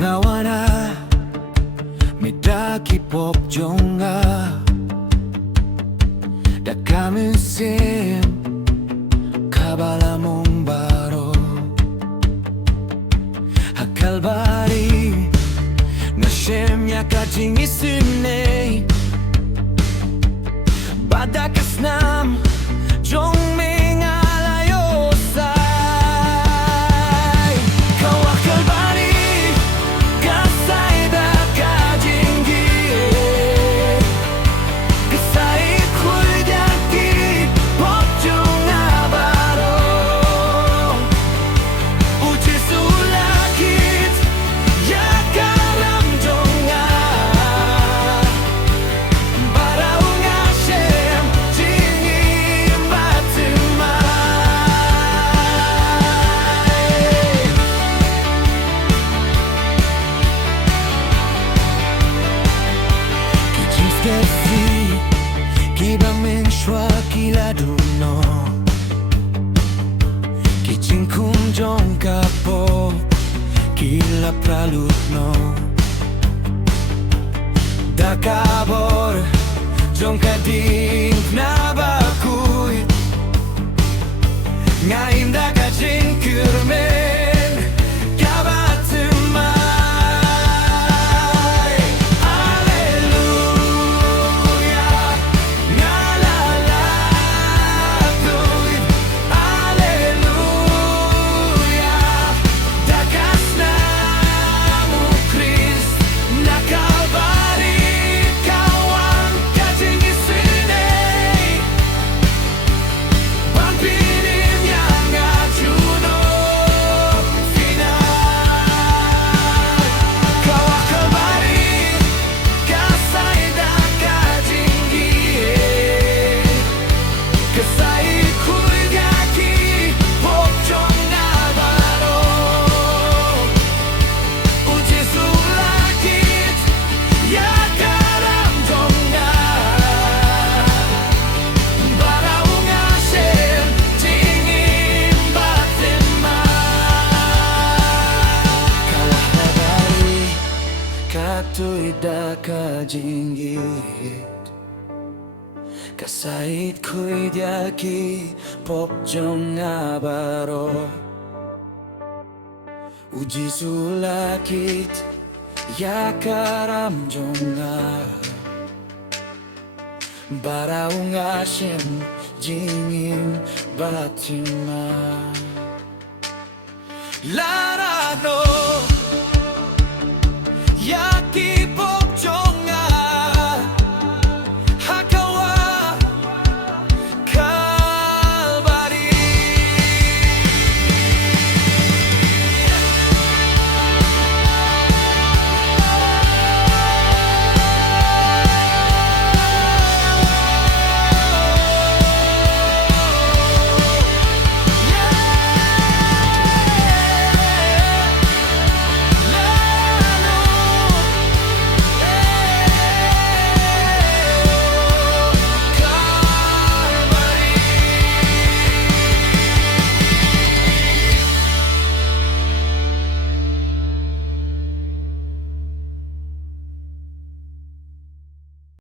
나와 나 medaki pop jonga Dakamin sim kabala mong baro Hakalbari na shem yakajing isinay Badakas nam jong ming alayo say Kawakalbari kasay da kajingi Kasay kuy daki pop jong abaro Uji sulakit yakaram jonga Baraung ashem jingi batimay Kichimskesi Kiba menshwa kila duno Kiching kunjong kapo Kila pralutno Dakabor Jong kading nabakuy Ngaim dakajing kurmen Kabatumay Alleluia Ngalalatuy Alleluia Dakas namu Chris Nakalbari Kawan kajing isinay Pampinim yang ajuno final Kawakalbari Kasay da kajingi Kasay kuy daki Pop jong nabaro Uji sulakit Yakaram jonga Baraung ashem Jingin batimay Kalahari Katuy da kajingit Kasait kuy diaki Pop jong abaro Uji sulakit Yakaram jonga Baraung ashem Jingin batimay La